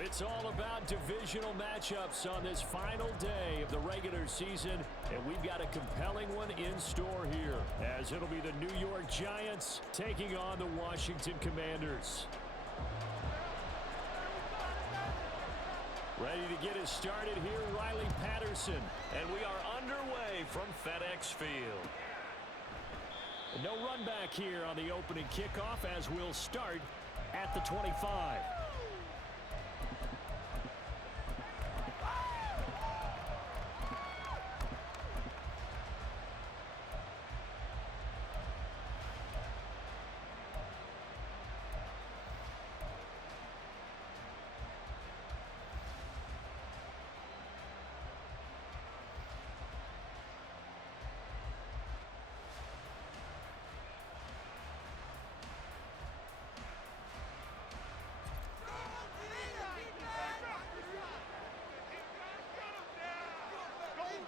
It's all about divisional matchups on this final day of the regular season, and we've got a compelling one in store here, as it'll be the New York Giants taking on the Washington Commanders. Ready to get us started here, Riley Patterson. And we are underway from FedEx Field. No run back here on the opening kickoff as we'll start at the 25.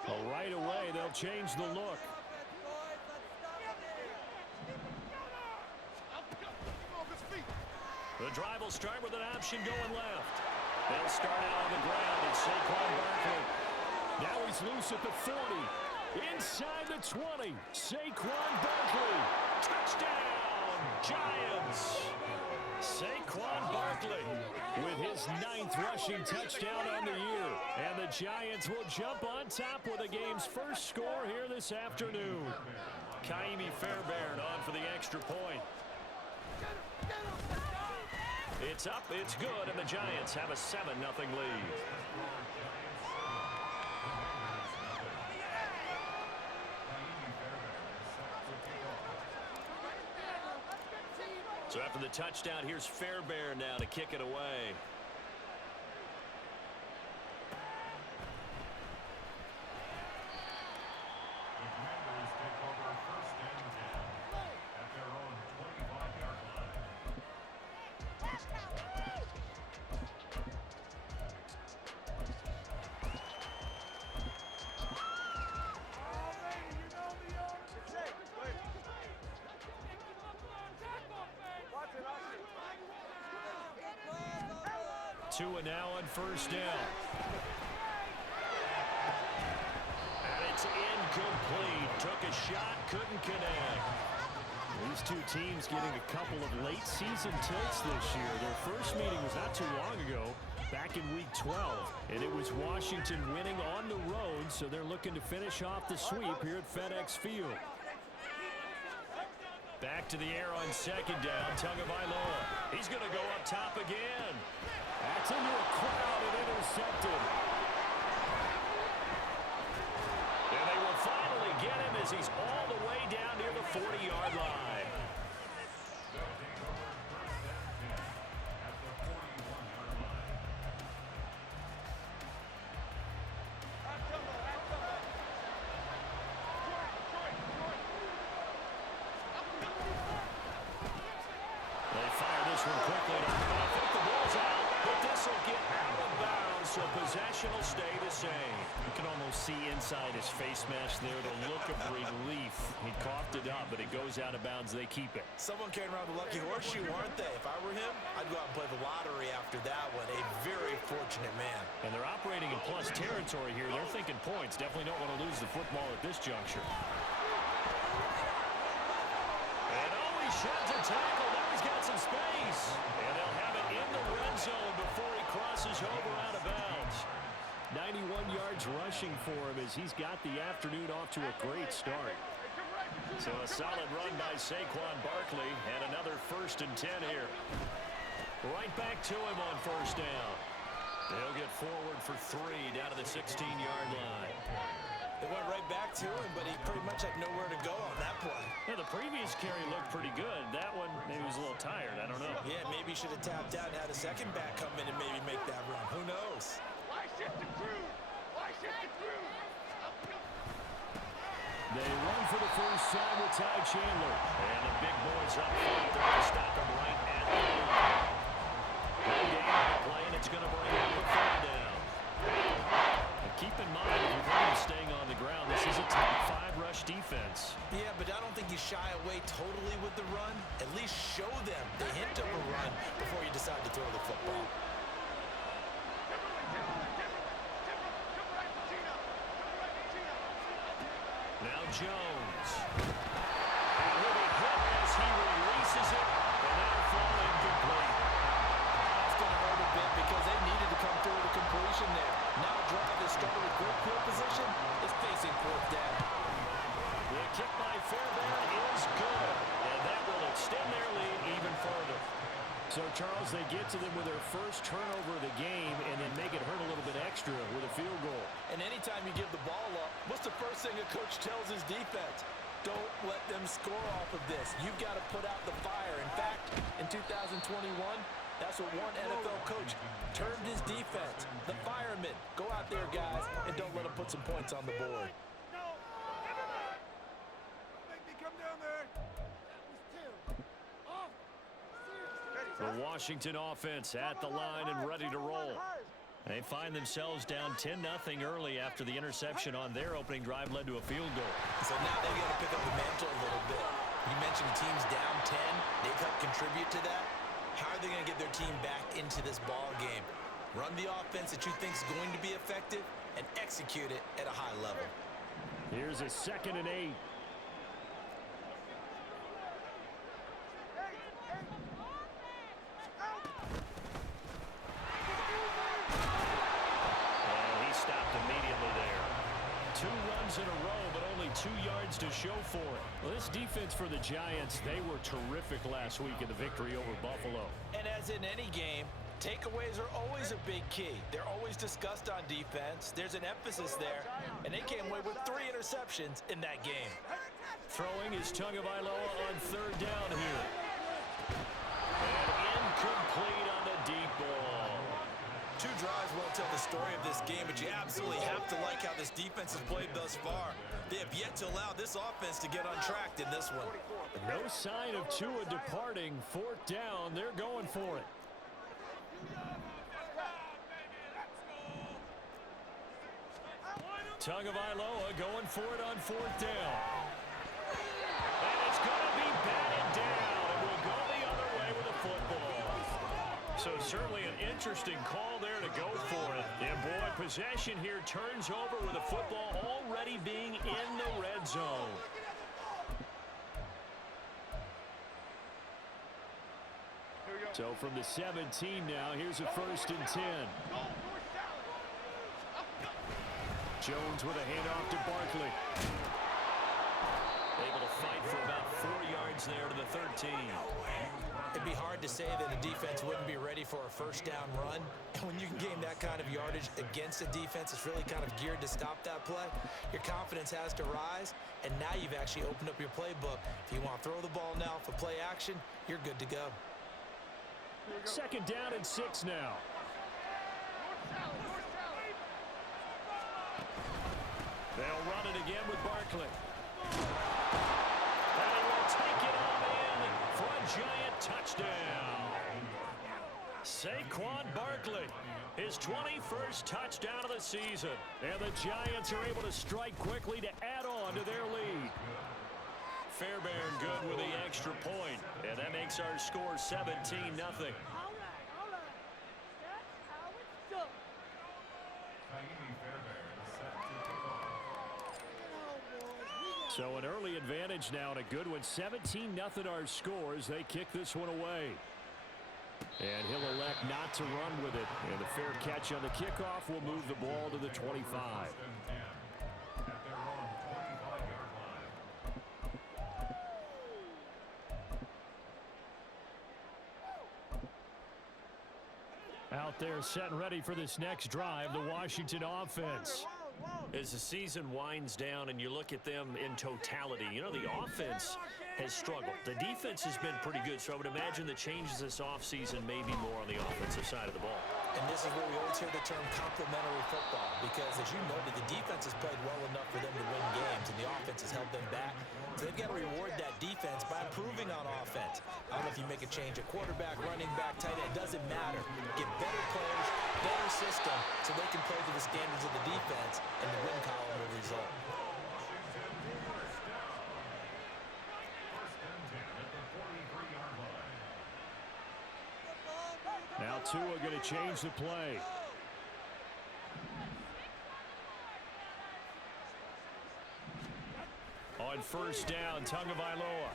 Well, right away, they'll change the look. The drive will start with an option going left. They'll start out on the ground, and Saquon Barkley. Now he's loose at the 40. Inside the 20. Saquon Barkley. Touchdown, Giants. Saquon Barkley with his 9th rushing touchdown on the year. And the Giants will jump on top with the game's first score here this afternoon. Kaimi Fairbairn on for the extra point. It's up, it's good, and the Giants have a 7-0 lead. So after the touchdown, here's Fairbairn now to kick it away. The Commanders take over first and 10 at their own 25-yard line. Tua now on first down. And it's incomplete. Took a shot, couldn't connect. These two teams getting a couple of late season tilts this year. Their first meeting was not too long ago, back in week 12. And it was Washington winning on the road, so they're looking to finish off the sweep here at FedEx Field. Back to the air on second down, Tagovailoa. He's going to go up top again. That's into a crowd and intercepted. And they will finally get him as he's all the way down near the 40-yard line. They fire this one quickly. I think the ball's out, but this will get out of bounds, so possession will stay the same. You can almost see inside his face mask there the look of relief. He coughed it up, but it goes out of bounds. They keep it. Someone carrying around the lucky horseshoe, aren't they? If I were him, I'd go out and play the lottery after that one. A very fortunate man. And they're operating in plus territory here. They're thinking points. Definitely don't want to lose the football at this juncture. And he sheds a tackle. Now he's got some space. And they'll have it in the red zone before he crosses over out of bounds. 91 yards rushing for him as he's got the afternoon off to a great start. So a solid run by Saquon Barkley and another 1st and 10 here. Right back to him on first down. They'll get forward for 3 down to the 16-yard line. They went right back to him, but he pretty much had nowhere to go on that play. Yeah, the previous carry looked pretty good. That one, maybe he was a little tired. I don't know. Yeah, maybe he should have tapped out and had a second back come in and maybe make that run. Who knows? Why shift the crew? Why shift the crew? They run for the first time with Ty Chandler. And the big boys up front. They're going to stop him right at the line. Good game on the play, and it's going to bring up a 3rd down. Keep in mind, if you're thinking of staying on the ground, this is a top 5 rush defense. Yeah, but I don't think you shy away totally with the run. At least show them the hint of a run before you decide to throw the football. Now Jones. And with a hit as he releases it, and that'll fall incomplete. That's going to hurt a bit because they needed to come through with a completion there. Now a drive that started with great field position is facing fourth down. The kick by Fairbairn is good, and that will extend their lead even further. So, Charles, they get to them with their first turnover of the game and then make it hurt a little bit extra with a field goal. And anytime you give the ball up, what's the first thing a coach tells his defense? Don't let them score off of this. You've got to put out the fire. In fact, in 2021, that's what one NFL coach termed his defense. The firemen. Go out there, guys, and don't let them put some points on the board. The Washington offense at the line and ready to roll. They find themselves down 10-0 early after the interception on their opening drive led to a field goal. So now they've got to pick up the mantle a little bit. You mentioned teams down 10. They've helped contribute to that. How are they going to get their team back into this ball game? Run the offense that you think is going to be effective and execute it at a high level. Here's a 2nd and 8. In a row, but only 2 yards to show for it. Well, this defense for the Giants, they were terrific last week in the victory over Buffalo. And as in any game, takeaways are always a big key. They're always discussed on defense. There's an emphasis there, and they came away with 3 interceptions in that game. Throwing is Tagovailoa on 3rd down here. And incomplete on the deep ball. 2 drives won't tell the story of this game, but you absolutely have to like how this defense has played thus far. They have yet to allow this offense to get on track in this one. No sign of Tua departing. 4th down, they're going for it. Tagovailoa going for it on 4th down. And it's going to be batted down, and we'll go the other way with the football. So certainly an interesting call there to go for it. And boy, possession here turns over with the football already being in the red zone. So from the 17 now, here's a 1st and 10. Jones with a handoff to Barkley. Able to fight for about 4 yards there to the 13. It'd be hard to say that a defense wouldn't be ready for a 1st down run. And when you can gain that kind of yardage against a defense that's really kind of geared to stop that play, your confidence has to rise, and now you've actually opened up your playbook. If you want to throw the ball now for play action, you're good to go. 2nd down and 6 now. They'll run it again with Barkley. And he will take it on in for a giant touchdown. Saquon Barkley, his 21st touchdown of the season. And the Giants are able to strike quickly to add on to their lead. Fairbairn good with the extra point. And that makes our score 17-0. So an early advantage now and a good one. 17-0 our score as they kick this one away. And he'll elect not to run with it. And the fair catch on the kickoff will move the ball to the 25. Out there set and ready for this next drive, the Washington offense. As the season winds down and you look at them in totality, you know, the offense has struggled. The defense has been pretty good, so I would imagine the changes this offseason may be more on the offensive side of the ball. And this is where we always hear the term complementary football, because as you noted, the defense has played well enough for them to win games, and the offense has held them back. So they've got to reward that defense by improving on offense. I don't know if you make a change at quarterback, running back, tight end, it doesn't matter. Get better players, better system, so they can play to the standards of the defense, and the win column will result. Now Tua going to change the play. first down. Tagovailoa.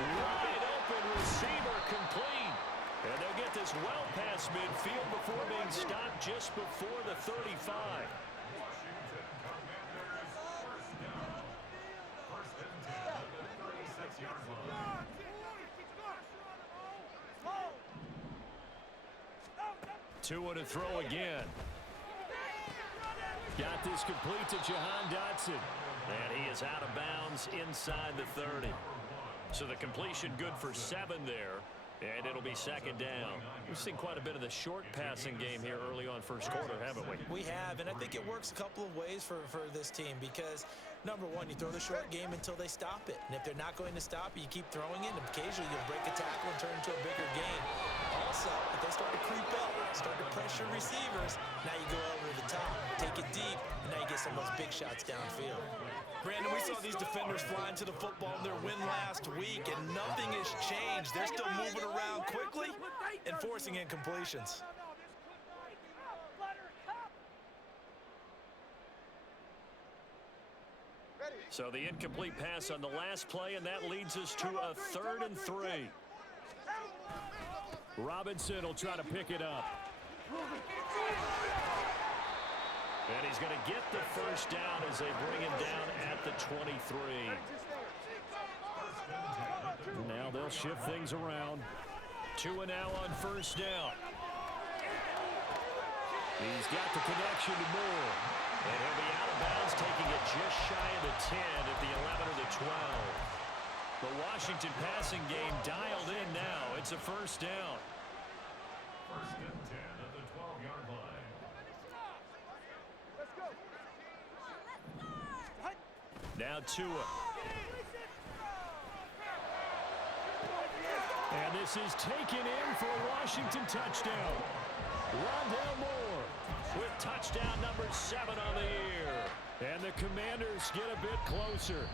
Wide open receiver complete. And they'll get this well past midfield before being stopped just before the 35. Washington Commanders first down. First and 10 at the 36-yard line. Tua to throw again. Got this complete to Jahan Dotson. And he is out of bounds inside the 30. So the completion good for 7 there. And it'll be second down. We've seen quite a bit of the short passing game here early on first quarter, haven't we? We have, and I think it works a couple of ways for this team because, number one, you throw the short game until they stop it. And if they're not going to stop it, you keep throwing it, and occasionally you'll break a tackle and turn into a bigger game. Also, if they start to creep up, start to pressure receivers, now you go over the top, take it deep, and now you get some of those big shots downfield. Brandon, we saw these defenders flying to the football in their win last week, and nothing has changed. They're still moving around quickly and forcing incompletions. So the incomplete pass on the last play, and that leads us to a 3rd and 3. Robinson will try to pick it up. And he's going to get the first down as they bring him down at the 23. Now they'll shift things around. Tua now on first down. He's got the connection to Moore. And he'll be out of bounds, taking it just shy of the 10 at the 11 or the 12. The Washington passing game dialed in now. It's a first down. First and 10 at the 12-yard line. Now Tua. And this is taken in for a Washington touchdown. Rondale Moore with touchdown number 7 on the year. And the Commanders get a bit closer.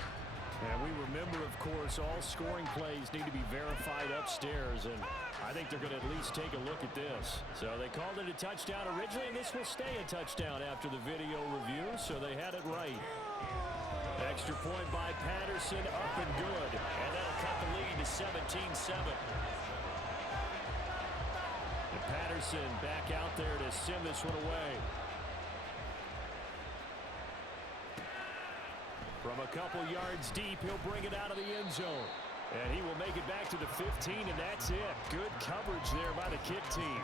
And we remember, of course, all scoring plays need to be verified upstairs. And I think they're going to at least take a look at this. So they called it a touchdown originally, and this will stay a touchdown after the video review. So they had it right. Extra point by Patterson, up and good. And that'll cut the lead to 17-7. And Patterson back out there to send this one away. From a couple yards deep, he'll bring it out of the end zone. And he will make it back to the 15, and that's it. Good coverage there by the kick team.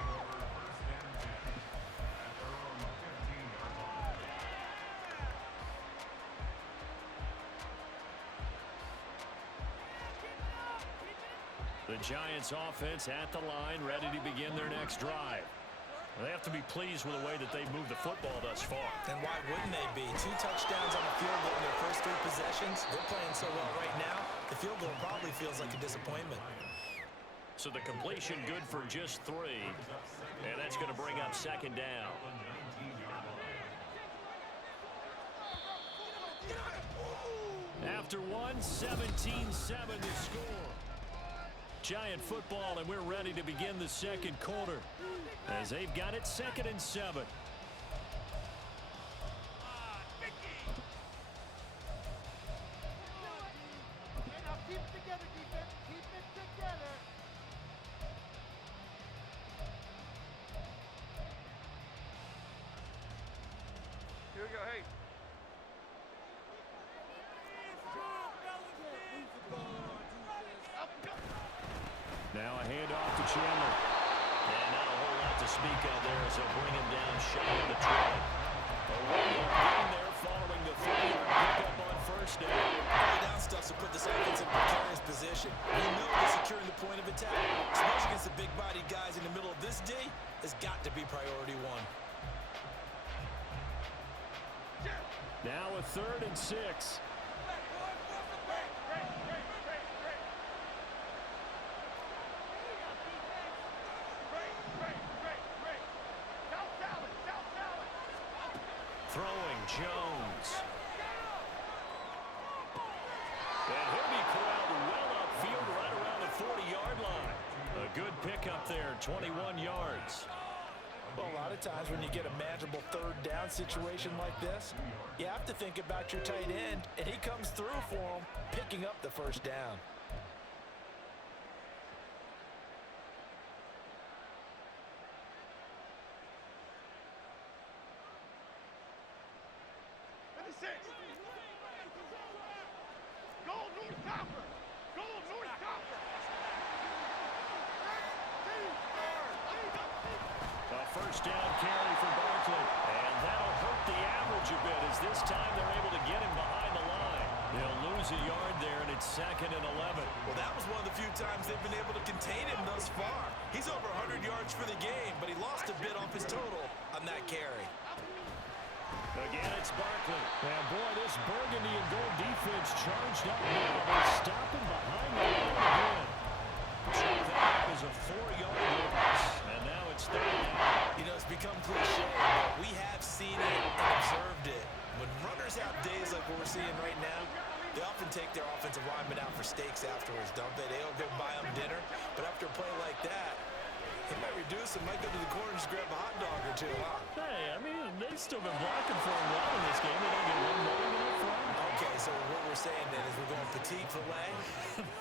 The Giants offense at the line, ready to begin their next drive. They have to be pleased with the way that they've moved the football thus far. And why wouldn't they be? 2 touchdowns on the field goal in their first 3 possessions. They're playing so well right now, the field goal probably feels like a disappointment. So the completion good for just 3. And that's going to bring up second down. After one, 17-7 to score. Giant football, and we're ready to begin the second quarter as they've got it 2nd and 7. Keep it together, defense. Keep it together. Here we go. Hey. Now a handoff to Chandler. And not a whole lot to speak of there as they'll bring him down shy of the 20. A one-yard gain there following the 3-yard pickup on first down. Early down stuff to put this offense in precarious position. You know they're securing the point of attack, especially against the big-bodied guys in the middle of this D. Has got to be priority 1. Now a 3rd and 6. Throwing Jones. And he'll be corralled well upfield right around the 40-yard line. A good pickup there, 21 yards. Well, a lot of times when you get a manageable third down situation like this, you have to think about your tight end, and he comes through for him, picking up the first down. First down carry for Barkley. And that'll hurt the average a bit as this time they're able to get him behind the line. They'll lose a yard there, and it's 2nd and 11. Well, that was one of the few times they've been able to contain him thus far. He's over 100 yards for the game, but he lost a bit off his total on that carry. Again, it's Barkley. And boy, this burgundy and gold defense charged up now. They're stopping behind the line again. So that is a 4-yard loss. And now it's 3rd down. You know, it's become cliche, but we have seen it and observed it. When runners have days like what we're seeing right now, they often take their offensive linemen out for steaks afterwards, don't they? They'll go buy them dinner. But after a play like that, he might reduce and might go to the corner and just grab a hot dog or two, huh? Hey, I mean, they've still been blocking for him well in this game. They don't get one more in the front. Okay, so what we're saying then is we're going petite filet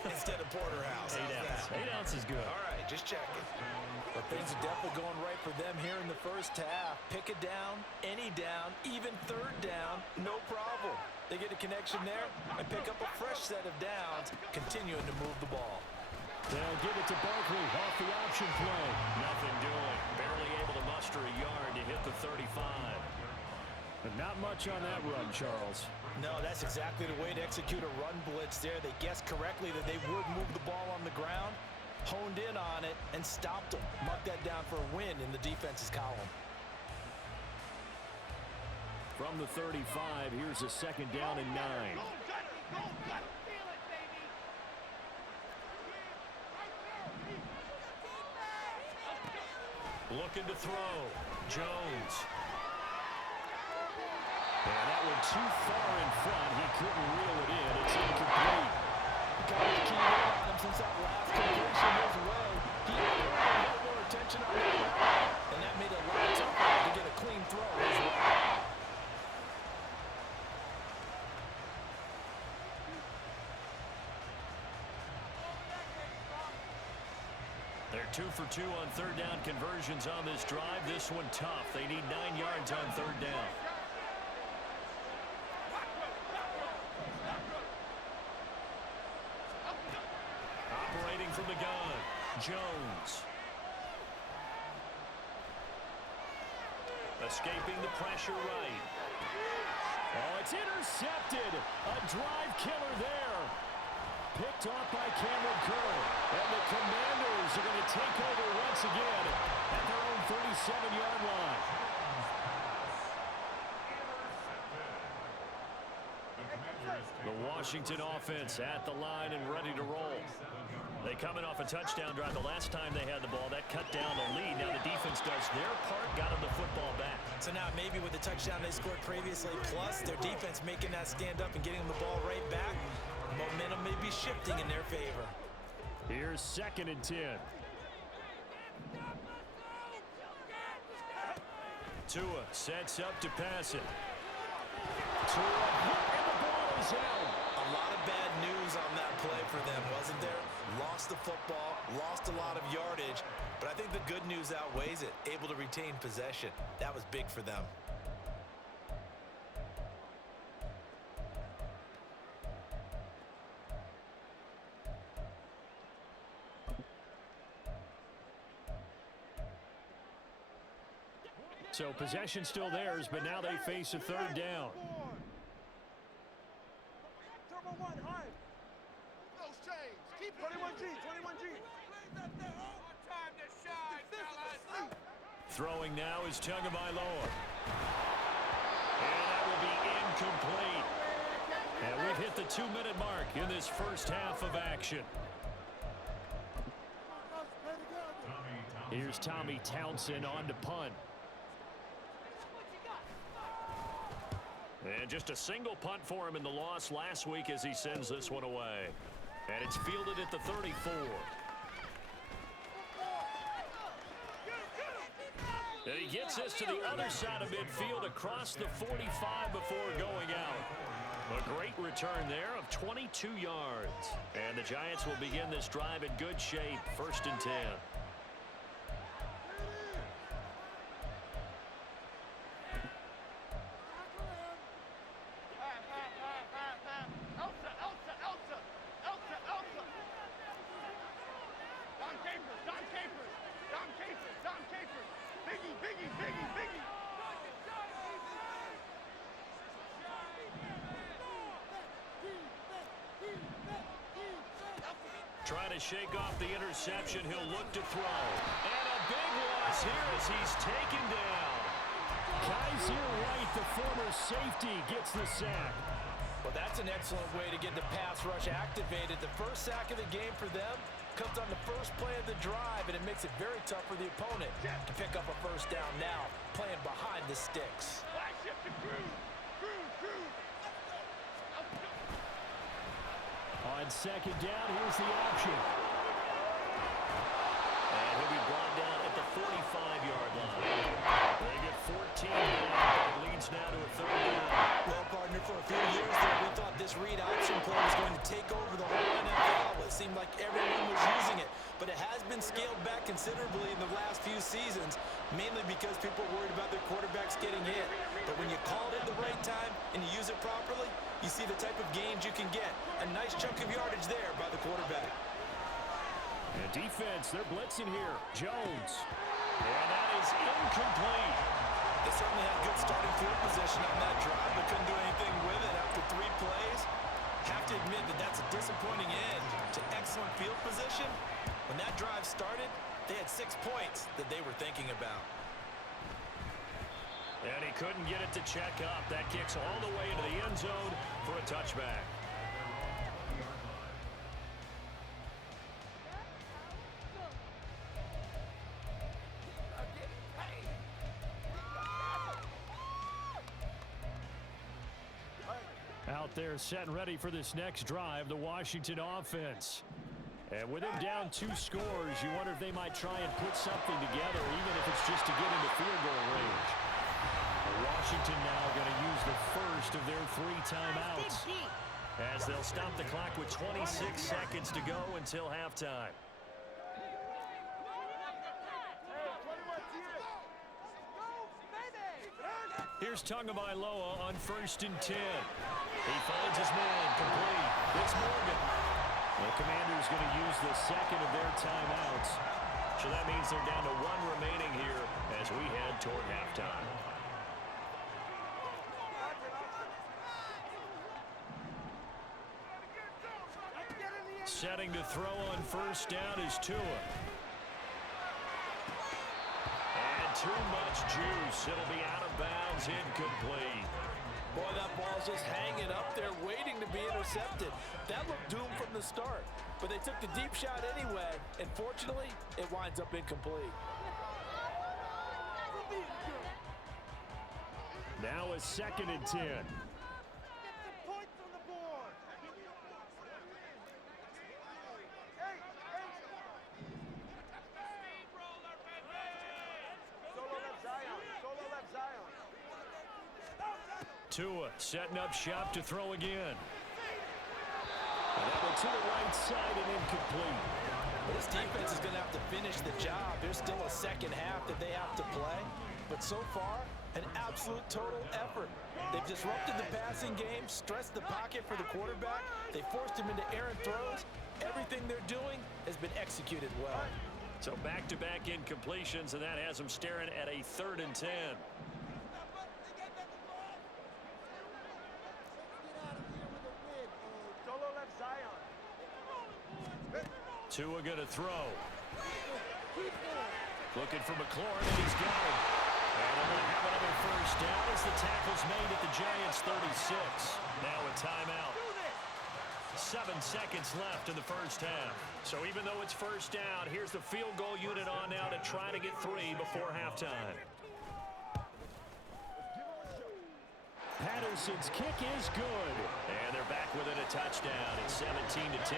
instead of porterhouse. 8 ounces. 8 ounces is good. All right, just checking. But things are definitely going right for them here in the first half. Pick a down, any down, even third down, no problem. They get a connection there and pick up a fresh set of downs, continuing to move the ball. They'll give it to Barkley off the option play. Nothing doing. Barely able to muster a yard to hit the 35. But not much on that run, Charles. No, that's exactly the way to execute a run blitz there. They guessed correctly that they would move the ball on the ground, honed in on it, and stopped them. Mark that down for a win in the defense's column. From the 35, here's a 2nd down and 9. Looking to throw. Jones. And that one too far in front. He couldn't reel it in. It's incomplete. Guys keyed in on him since that last completion his way. He had a little more attention on that route, and that made it a lot tougher to get a clean throw his way. They're 2 for 2 on 3rd down conversions on this drive. This one tough. They need 9 yards on 3rd down. Operating from the gun, Jones. Escaping the pressure right. Oh, it's intercepted. A drive killer there. Picked off by Cameron Curl. And the Commanders are going to take over once again at their own 37-yard line. The Washington offense at the line and ready to roll. They coming off a touchdown drive. The last time they had the ball, that cut down the lead. Now the defense does their part, got them the football back. So now maybe with the touchdown they scored previously, plus their defense making that stand up and getting them the ball right back, momentum may be shifting in their favor. Here's 2nd and 10. Tua sets up to pass it. Tua, and the ball is out. A lot of bad news on that play for them, wasn't there? Lost the football, lost a lot of yardage, but I think the good news outweighs it. Able to retain possession. That was big for them. So possession still theirs, but now they face a 3rd down. Turbo 1, high. Those chains. Keep 21G, 21G. Time to shine, fellas. Throwing now is Tagovailoa. And that will be incomplete. And we've hit the 2-minute mark in this first half of action. Here's Tommy Townsend on to punt. And just a single punt for him in the loss last week as he sends this one away. And it's fielded at the 34. And he gets this to the other side of midfield across the 45 before going out. A great return there of 22 yards. And the Giants will begin this drive in good shape, 1st and 10. Trying to shake off the interception. He'll look to throw. And a big loss here as he's taken down. Kaiser White, the former safety, gets the sack. Well, that's an excellent way to get the pass rush activated. The first sack of the game for them comes on the first play of the drive, and it makes it very tough for the opponent to pick up a first down now, playing behind the sticks. On 2nd down, here's the option. And he'll be brought down at the 45-yard line. They get 14 back. It leads now to a 3rd down. Well, partner, for a few years there, we thought this read option play was going to take over the whole NFL. It seemed like everyone was using it, but it has been scaled back considerably in the last few seasons, mainly because people are worried about their quarterbacks getting hit. But when you call it at the right time and you use it properly, you see the type of gains you can get. A nice chunk of yardage there by the quarterback. And defense, they're blitzing here. Jones. And that is incomplete. They certainly had good starting field position on that drive, but couldn't do anything with it after 3 plays. Have to admit that that's a disappointing end to excellent field position. When that drive started, they had 6 points that they were thinking about. And he couldn't get it to check up. That kicks all the way into the end zone for a touchback. Out there set and ready for this next drive, the Washington offense. And with them down 2 scores, you wonder if they might try and put something together, even if it's just to get into field goal range. Washington now going to use the first of their 3 timeouts, as they'll stop the clock with 26 seconds to go until halftime. Here's Tagovailoa on 1st and 10. He finds his man, complete. It's Morgan. The Commanders going to use the second of their timeouts. So that means they're down to 1 remaining here as we head toward halftime. Setting to throw on 1st down is Tua. And too much juice. It'll be out of bounds, incomplete. Boy, that ball's just hanging up there waiting to be intercepted. That looked doomed from the start, but they took the deep shot anyway, and fortunately, it winds up incomplete. Now a 2nd and 10. Tua setting up shop to throw again. And that one to the right side and incomplete. Well, this defense is going to have to finish the job. There's still a second half that they have to play. But so far, an absolute total effort. They've disrupted the passing game, stressed the pocket for the quarterback. They forced him into errant throws. Everything they're doing has been executed well. So back-to-back incompletions, and that has them staring at a 3rd and 10. Tua going to throw. Looking for McLaurin, and he's got him. And they're going to have another 1st down as the tackle's made at the Giants' 36. Now a timeout. 7 seconds left in the 1st half. So even though it's 1st down, here's the field goal unit on now to try to get 3 before halftime. Patterson's kick is good. And they're back within a touchdown. It's 17-10.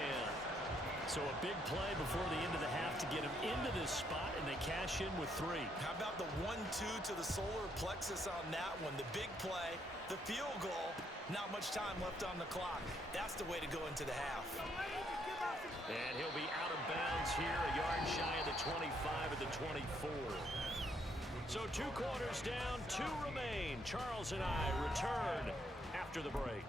So a big play before the end of the half to get him into this spot, and they cash in with 3. How about the 1-2 to the solar plexus on that one? The big play, the field goal, not much time left on the clock. That's the way to go into the half. And he'll be out of bounds here, a yard shy of the 25 at the 24. So 2 quarters down, 2 remain. Charles and I return after the break.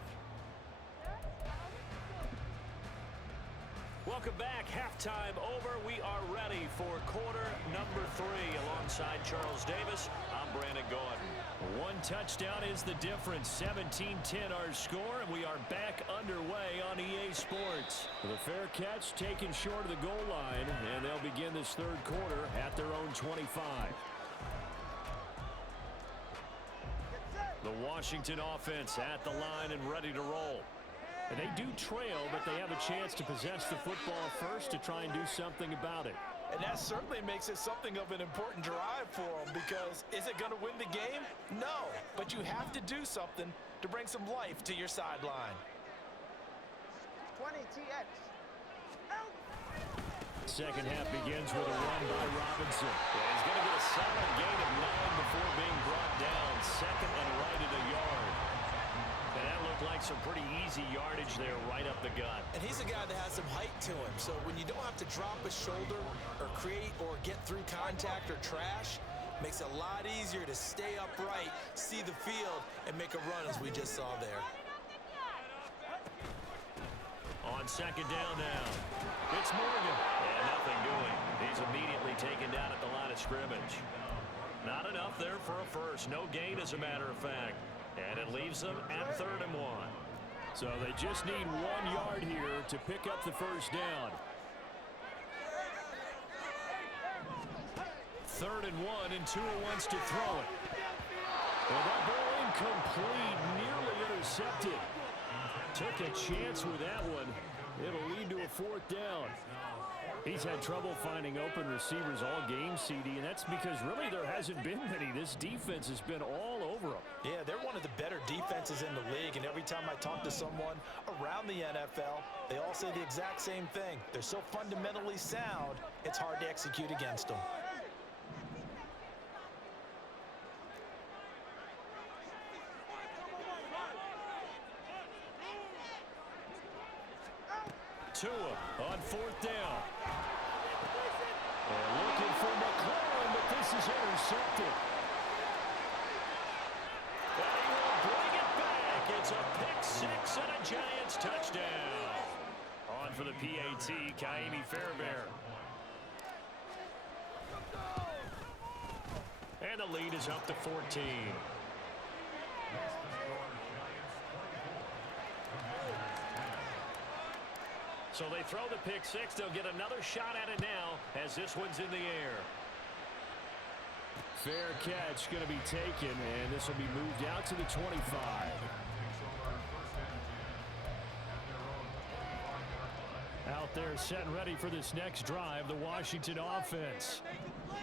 Welcome back. Halftime over. We are ready for quarter number 3. Alongside Charles Davis, I'm Brandon Gaudin. 1 touchdown is the difference. 17-10 our score, and we are back underway on EA Sports. The fair catch taken short of the goal line, and they'll begin this 3rd quarter at their own 25. The Washington offense at the line and ready to roll. And they do trail, but they have a chance to possess the football first to try and do something about it. And that certainly makes it something of an important drive for them, because is it going to win the game? No, but you have to do something to bring some life to your sideline. 20 TX. Second half begins with a run by Robinson. Yeah, he's going to get a solid gain of 9 before being brought down. Second and right at a yard. And that looked like some pretty easy yardage there right up the gut. And he's a guy that has some height to him, so when you don't have to drop a shoulder or create or get through contact or trash, makes it a lot easier to stay upright, see the field, and make a run as we just saw there. On second down now, it's Morgan. And nothing doing. He's immediately taken down at the line of scrimmage. Not enough there for a first. No gain, as a matter of fact. And it leaves them at 3rd and 1. So they just need 1 yard here to pick up the first down. 3rd and 1, and Tua wants to throw it. Well, that ball incomplete, nearly intercepted. Took a chance with that one. It'll lead to a 4th down. He's had trouble finding open receivers all game, CD, and that's because really there hasn't been many. This defense has been all over them. Yeah, they're one of the better defenses in the league, and every time I talk to someone around the NFL, they all say the exact same thing. They're so fundamentally sound, it's hard to execute against them. Tua on 4th down. And looking for McLaurin, but this is intercepted. And he will bring it back. It's a pick-6 and a Giants touchdown. On for the PAT, Ka'imi Fairbairn. And the lead is up to 14. So they throw the pick-6. They'll get another shot at it now as this one's in the air. Fair catch going to be taken, and this will be moved out to the 25. Out there set and ready for this next drive, the Washington offense.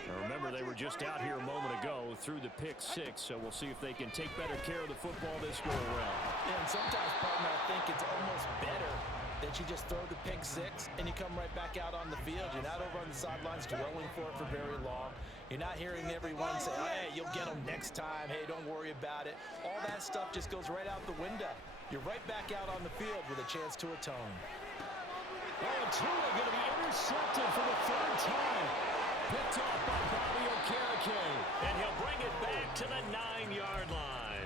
Now remember, they were just out here a moment ago through the pick-6, so we'll see if they can take better care of the football this go-around. Yeah, and sometimes, partner, I think it's almost better that you just throw the pick-6 and you come right back out on the field. You're not over on the sidelines dwelling for it for very long. You're not hearing everyone say, oh, hey, you'll get them next time. Hey, don't worry about it. All that stuff just goes right out the window. You're right back out on the field with a chance to atone. And Tua going to be intercepted for the 3rd time. Picked off by Bobby Okereke. And he'll bring it back to the 9-yard line.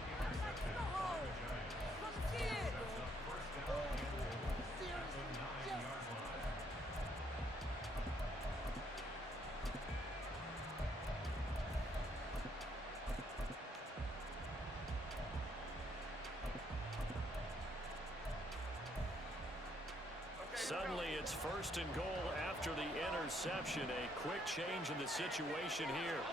Suddenly, it's 1st and goal after the interception. A quick change in the situation here.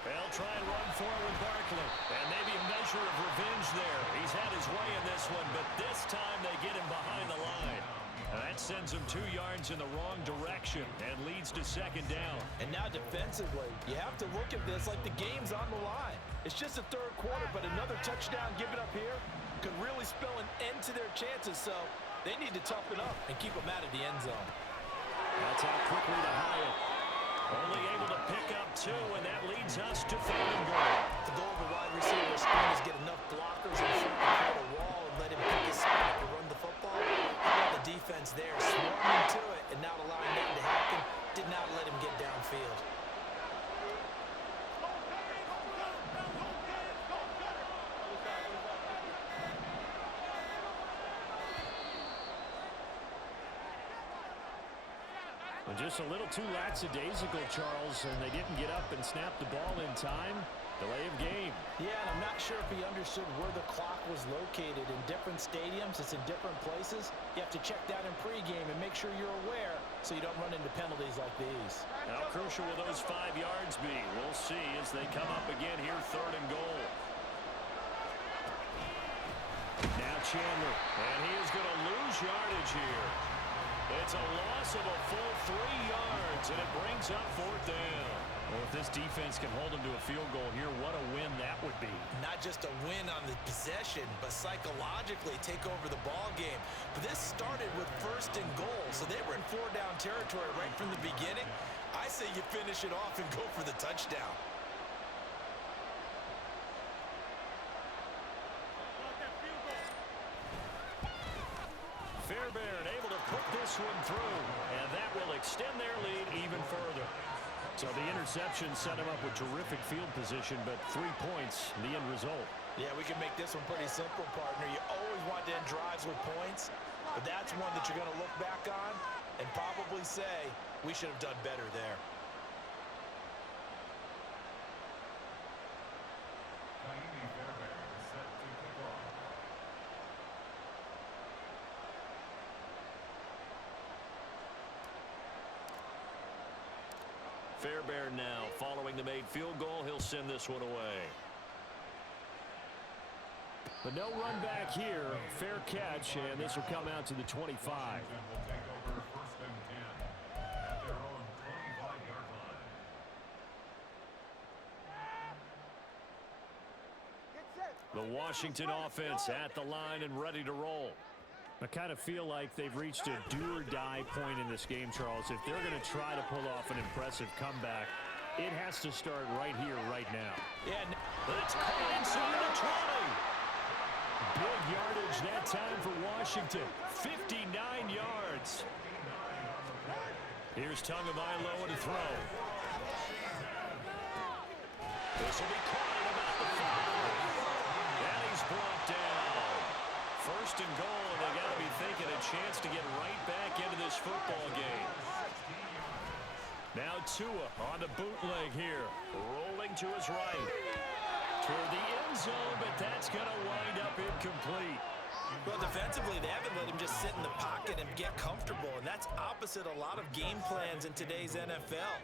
They'll try and run forward with Barkley. And maybe a measure of revenge there. He's had his way in this one, but this time they get him behind the line. And that sends him 2 yards in the wrong direction and leads to 2nd down. And now defensively, you have to look at this like the game's on the line. It's just the 3rd quarter, but another touchdown given up here could really spell an end to their chances. So They need to toughen up and keep them out of the end zone. That's out quickly to Hyatt. Only able to pick up 2, and that leads us to 3rd and goal. The goal of a wide receiver screen is get enough blockers in front to create a wall and let him pick his spot to run the football. How about the defense there, swarming to it and not allowing that to happen, did not let him get downfield. Just a little too lackadaisical, Charles, and they didn't get up and snap the ball in time. Delay of game. Yeah, and I'm not sure if he understood where the clock was located. In different stadiums, it's in different places. You have to check that in pregame and make sure you're aware so you don't run into penalties like these. How crucial will those 5 yards be? We'll see as they come up again here, 3rd and goal. Now Chandler, And he is going to lose yardage here. It's a loss of a full 3 yards, and it brings up 4th down. well, if this defense can hold them to a field goal here, what a win that would be. Not just a win on the possession, but psychologically take over the ball game. But this started with 1st and goal, so they were in 4-down territory right from the beginning. I say you finish it off and go for the touchdown. Fairbairn able to put this one through, and that will extend their lead even further. So the interception set him up with terrific field position, but 3 points, the end result. Yeah, we can make this one pretty simple, partner. You always want to end drives with points, but that's one that you're going to look back on and probably say, we should have done better there. Naimi Fairbairn is set to kick off. Fairbairn now, following the made field goal, he'll send this one away. But no run back here. Fair catch, and this will come out to the 25. Washington will take over 1st and 10 at their own 25-yard line. The Washington offense at the line and ready to roll. I kind of feel like they've reached a do-or-die point in this game, Charles. If they're going to try to pull off an impressive comeback, it has to start right here, right now. Yeah, It's caught inside the 20. Big yardage that time for Washington. 59 yards. Here's Tagovailoa to throw. This will be caught at about the 5. And he's brought down. 1st and goal, and they got to be thinking a chance to get right back into this football game. Now Tua on the bootleg here. Rolling to his right. Toward the end zone, but that's going to wind up incomplete. well, defensively, they haven't let him just sit in the pocket and get comfortable, and that's opposite a lot of game plans in today's NFL.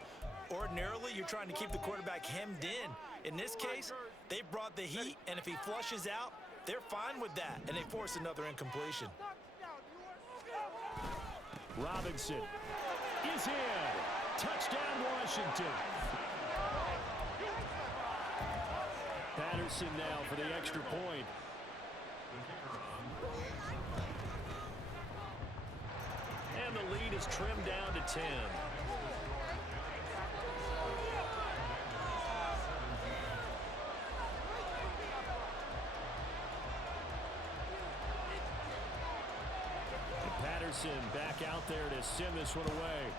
Ordinarily, you're trying to keep the quarterback hemmed in. In this case, they brought the heat, and if he flushes out, they're fine with that, and they force another incompletion. Robinson is in. Touchdown, Washington. Patterson now for the extra point. And the lead is trimmed down to 10. Patterson back out there to send this one away.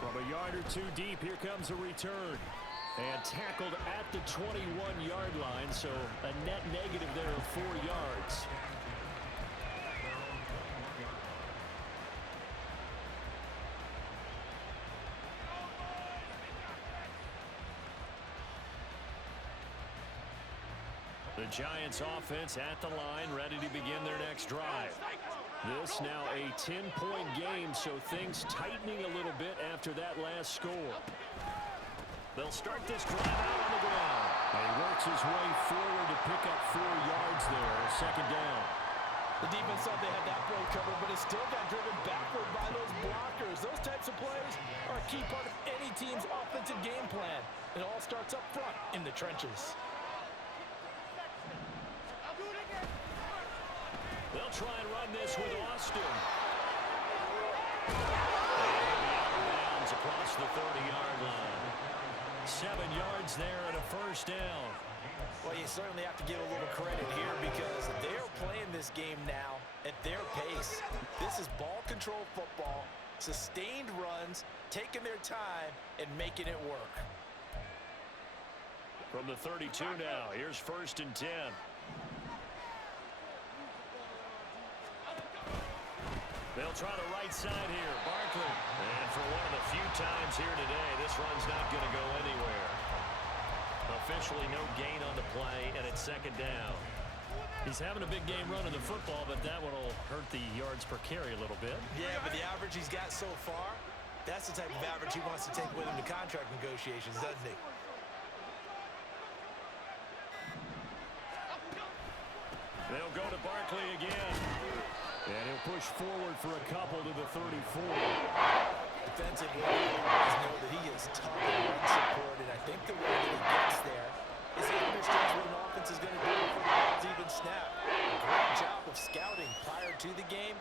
From a yard or two deep, here comes a return. And tackled at the 21-yard line, so a net negative there of 4 yards. The Giants offense at the line, ready to begin their next drive. This now a 10-point game, so things tightening a little bit after that last score. They'll start this drive out on the ground. And he works his way forward to pick up 4 yards there, 2nd down. The defense thought they had that play covered, but it still got driven backward by those blockers. Those types of plays are a key part of any team's offensive game plan. It all starts up front in the trenches. try and run this with Austin. And he'll be out of bounds across the 30-yard line. 7 yards there and a first down. Well, you certainly have to give a little credit here because they're playing this game now at their pace. This is ball control football, sustained runs, taking their time, and making it work. From the 32 now, here's 1st and 10. They'll try the right side here. Barkley. And for one of the few times here today, this run's not going to go anywhere. Officially no gain on the play, and it's 2nd down. He's having a big game running the football, but that one will hurt the yards per carry a little bit. Yeah, but the average he's got so far, that's the type of average he wants to take with him to contract negotiations, doesn't he? They'll go to Barkley again. And he'll push forward for a couple to the 34. Defensively, guys know that he is tough and run support, and I think the way that he gets there is he understands what an offense is going to do before the ball's even snapped. A great job of scouting prior to the game,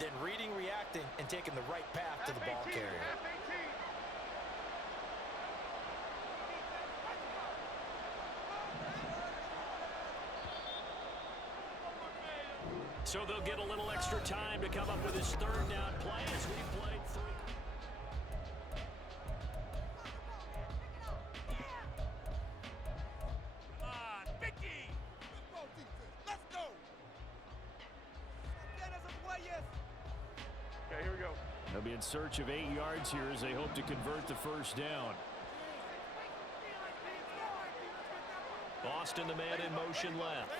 then reading, reacting, and taking the right path to the ball carrier. So they'll get a little extra time to come up with his 3rd down play as we played 3. Come on, Vicky! Let's go! Okay, here we go. They'll be in search of 8 yards here as they hope to convert the 1st down. Austin, the man in motion left.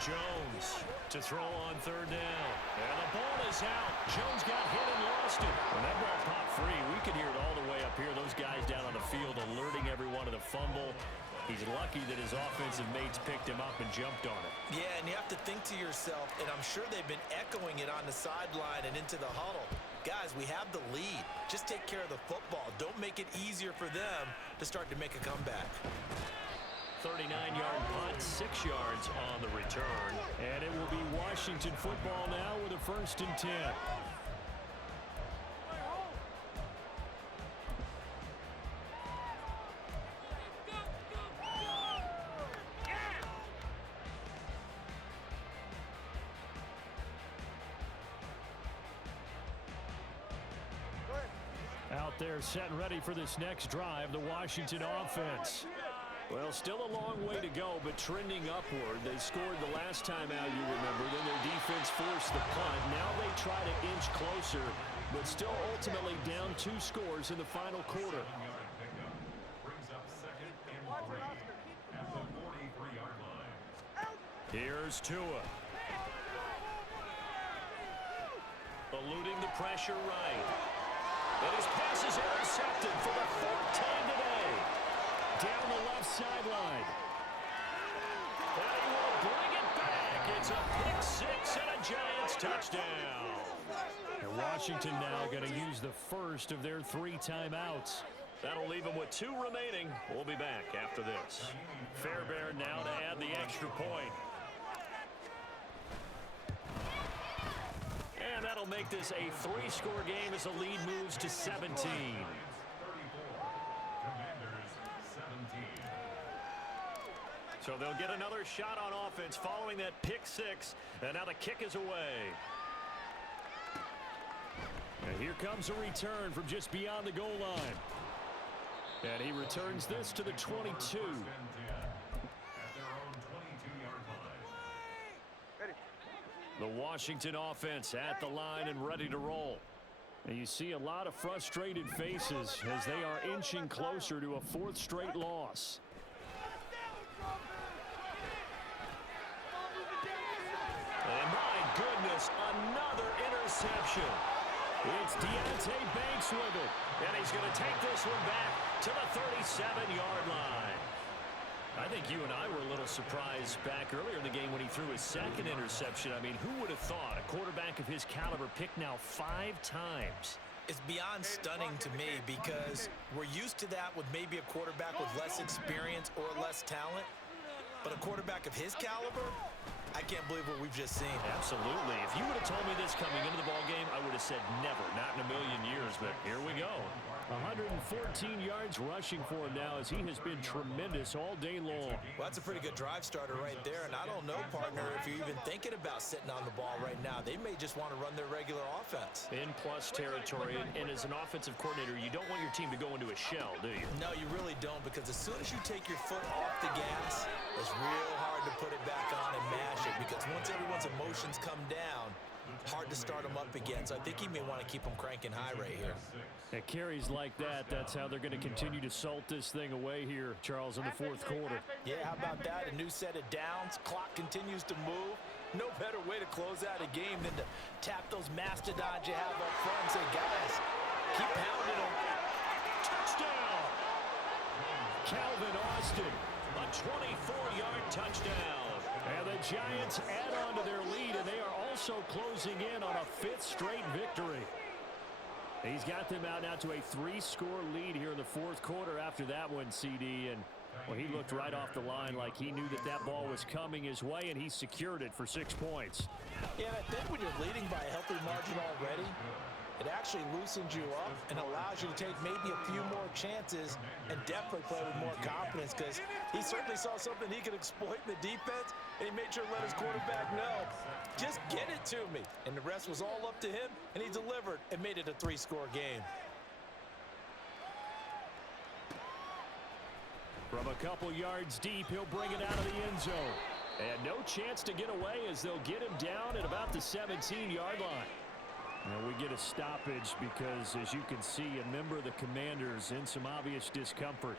Jones to throw on 3rd down. And the ball is out. Jones got hit and lost it. When that ball popped free, we could hear it all the way up here. Those guys down on the field alerting everyone of the fumble. He's lucky that his offensive mates picked him up and jumped on it. Yeah, and you have to think to yourself, and I'm sure they've been echoing it on the sideline and into the huddle. Guys, we have the lead. Just take care of the football. Don't make it easier for them to start to make a comeback. 39-yard punt, 6 yards on the return. And it will be Washington football now with a 1st and 10. Out there set and ready for this next drive, the Washington offense. Well, still a long way to go, but trending upward. They scored the last time out, you remember. Then their defense forced the punt. Now they try to inch closer, but still ultimately down 2 scores in the final quarter. Brings up 2nd and 3 at the 43-yard line. Here's Tua. Eluding the pressure right. And his pass is intercepted for the 4th time today. Down the left sideline. And he will bring it back. It's a pick 6 and a Giants touchdown. And Washington now going to use the first of their 3 timeouts. That'll leave them with 2 remaining. We'll be back after this. Fairbairn now to add the extra point. And that'll make this a 3-score game as the lead moves to 17. So they'll get another shot on offense following that pick 6. And now the kick is away. And here comes a return from just beyond the goal line. And he returns this to the 22. The Washington offense at the line and ready to roll. And you see a lot of frustrated faces as they are inching closer to a 4th straight loss. And my goodness, another interception. It's Deonte Banks with it. And he's going to take this one back to the 37-yard line. I think you and I were a little surprised back earlier in the game when he threw his 2nd interception. I mean, who would have thought a quarterback of his caliber picked now 5 times? It's beyond stunning to me because we're used to that with maybe a quarterback with less experience or less talent. But a quarterback of his caliber, I can't believe what we've just seen. Absolutely. If you would have told me this coming into the ballgame, I would have said never, not in a million years, but here we go. 114 yards rushing for him now as he has been tremendous all day long. Well, that's a pretty good drive starter right there, and I don't know, partner, if you're even thinking about sitting on the ball right now. They may just want to run their regular offense. In plus territory, and as an offensive coordinator, you don't want your team to go into a shell, do you? No, you really don't, because as soon as you take your foot off the gas, it's real hard to put it back on and mash it, because once everyone's emotions come down, hard to start them up again. So I think he may want to keep them cranking high right here. At carries like that, that's how they're going to continue to salt this thing away here, Charles, in the fourth quarter. Yeah, how about that? A new set of downs. Clock continues to move. No better way to close out a game than to tap those mastodons you have up front and say, guys, keep pounding them. Touchdown! Calvin Austin. A 24-yard touchdown. And the Giants add on to their lead, and they are also closing in on a fifth straight victory. He's got them out now to a 3-score lead here in the fourth quarter after that one, CD. And, well, he looked right off the line like he knew that that ball was coming his way, and he secured it for 6 points. Yeah, and I think when you're leading by a healthy margin already, it actually loosens you up and allows you to take maybe a few more chances and definitely play with more confidence, because he certainly saw something he could exploit in the defense, and he made sure to let his quarterback know, just get it to me. And the rest was all up to him, and he delivered and made it a 3-score game. From a couple yards deep, he'll bring it out of the end zone. And no chance to get away as they'll get him down at about the 17-yard line. And we get a stoppage because, as you can see, a member of the Commanders in some obvious discomfort.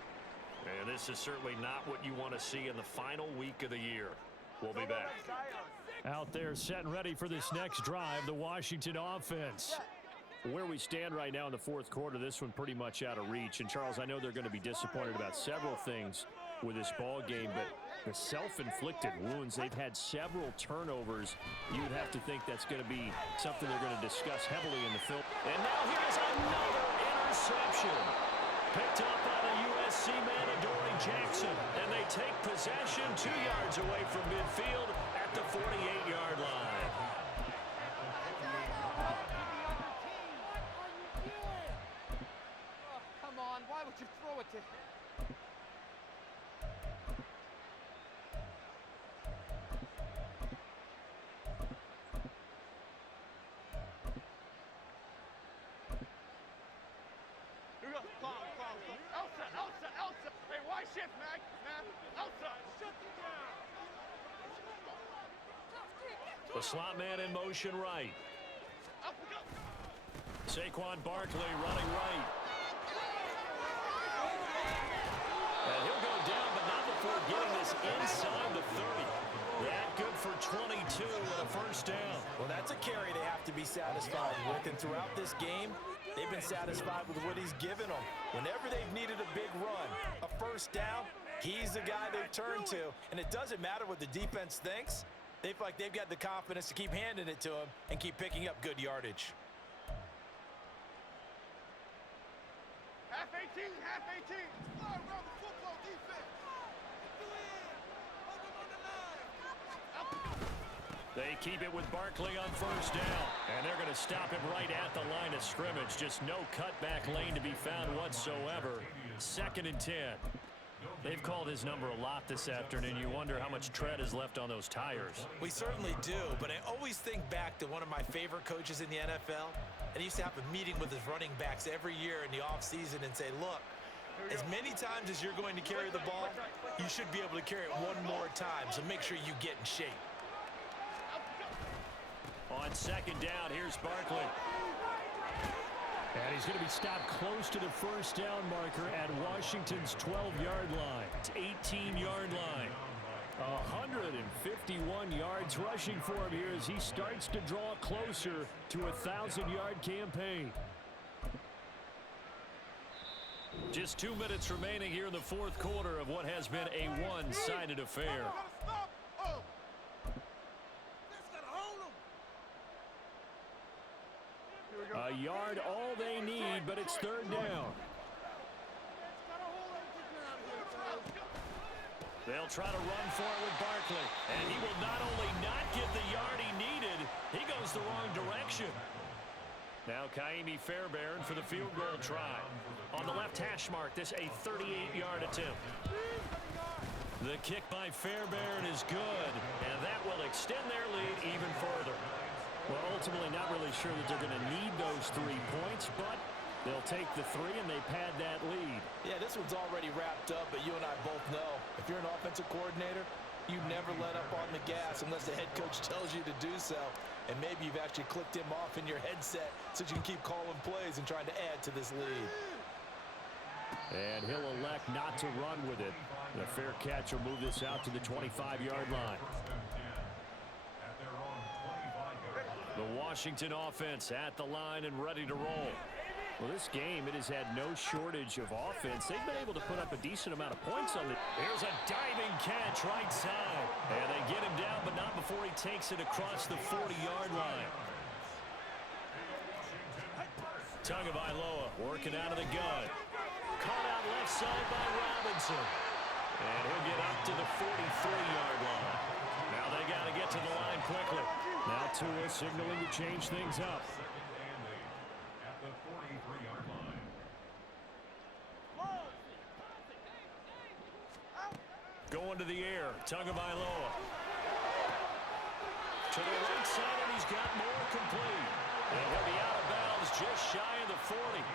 And this is certainly not what you want to see in the final week of the year. We'll be back. Out there set and ready for this next drive, the Washington offense. Where we stand right now in the fourth quarter, this one pretty much out of reach. And, Charles, I know they're going to be disappointed about several things with this ball game, but the self-inflicted wounds, they've had several turnovers. You would have to think that's going to be something they're going to discuss heavily in the film. And now here's another interception. Picked up by the USC man, Adoree Jackson. And they take possession 2 yards away from midfield at the 48-yard line. Come on, why would you throw it to him? Elsa! Hey, why shift, Mac? Elsa! Shut them down! The slot man in motion right. Saquon Barkley running right. And he'll go down, but not before getting this inside the 30. That good for 22 and a first down. Well, that's a carry they have to be satisfied with, and throughout this game, they've been satisfied with what he's given them. Whenever they've needed a big run, a first down, he's the guy they've turned to. And it doesn't matter what the defense thinks. They feel like they've got the confidence to keep handing it to him and keep picking up good yardage. Half 18, half 18. Fly around the football defense. They keep it with Barkley on first down. And they're going to stop him right at the line of scrimmage. Just no cutback lane to be found whatsoever. 2nd and 10. They've called his number a lot this afternoon. You wonder how much tread is left on those tires. We certainly do, but I always think back to one of my favorite coaches in the NFL. And he used to have a meeting with his running backs every year in the offseason and say, look, as many times as you're going to carry the ball, you should be able to carry it one more time, so make sure you get in shape. On 2nd down, here's Barkley. And he's going to be stopped close to the first down marker at Washington's 12-yard line. 18-yard line. 151 yards rushing for him here as he starts to draw closer to a 1,000-yard campaign. Just 2 minutes remaining here in the fourth quarter of what has been a one-sided affair. A yard, all they They'll try to run for it with Barkley. And he will not only not get the yard he needed, he goes the wrong direction. Now Kaimi Fairbairn for the field goal try. On the left hash mark, this a 38-yard attempt. The kick by Fairbairn is good, and that will extend their lead even further. Well, ultimately not really sure that they're going to need those 3 points, but they'll take the 3 and they pad that lead. Yeah, this one's already wrapped up, but you and I both know if you're an offensive coordinator, you never let up on the gas unless the head coach tells you to do so. And maybe you've actually clicked him off in your headset so you can keep calling plays and trying to add to this lead. And he'll elect not to run with it. The fair catch will move this out to the 25-yard line. The Washington offense at the line and ready to roll. Well, this game, it has had no shortage of offense. They've been able to put up a decent amount of points on it. Here's a diving catch right side. And they get him down, but not before he takes it across the 40-yard line. Tagovailoa working out of the gun. Caught out left side by Robinson. And he'll get up to the 43-yard line. Now they got to get to the line quickly. Now Tua signaling to change things up. At the 43-yard line. Going to the air, Tagovailoa. To the right side, and he's got more complete. And he'll be out of bounds just shy of the 40.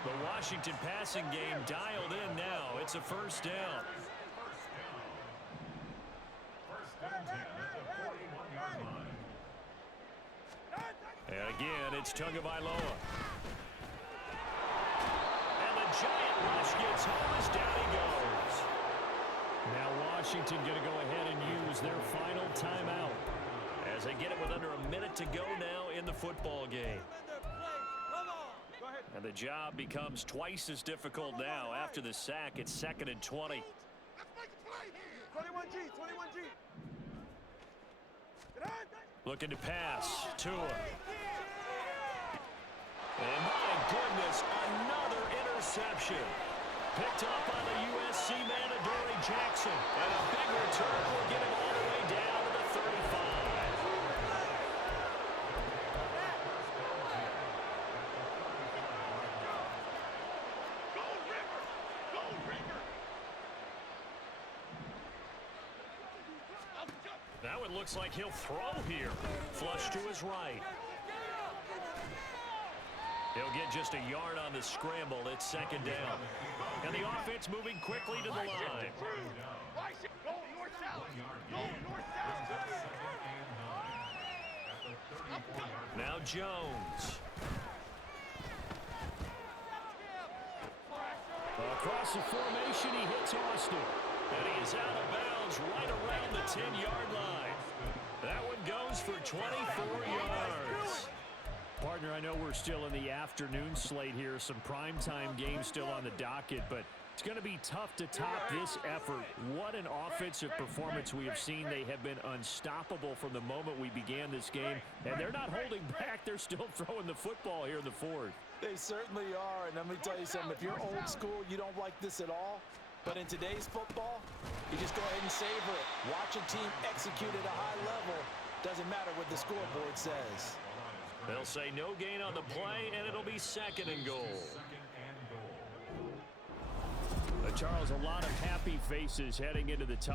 The Washington passing game dialed in now. It's a first down. First and 10 at the 41-yard line. And again, it's Tagovailoa. And the giant rush gets home as down he goes. Now Washington going to go ahead and use their final timeout. As they get it with under a minute to go now in the football game. And the job becomes twice as difficult now after the sack. It's 2nd and 20. Let's make a play here. 21G, 21G. Looking to pass. Tua. And my goodness, another interception. Picked up by the USC man, Adoree Jackson. And a big return will get him all the way down to the 35. Now it looks like he'll throw here. Flush to his right. He'll get just a yard on the scramble. It's 2nd down. And the offense moving quickly to the line. Go north south. Go north south. Now Jones. Across the formation, he hits Austin. And he is out of bounds right around the 10-yard line. That one goes for 24 yards. Partner, I know we're still in the afternoon slate here. Some primetime games still on the docket, but it's going to be tough to top this effort. What an offensive performance we have seen. They have been unstoppable from the moment we began this game, and they're not holding back. They're still throwing the football here in the fourth. They certainly are, and let me tell you something. If you're old school, you don't like this at all. But in today's football, you just go ahead and savor it. Watch a team execute at a high level. Doesn't matter what the scoreboard says. They'll say no gain on the play, and it'll be 2nd and goal. Charles, a lot of happy faces heading into the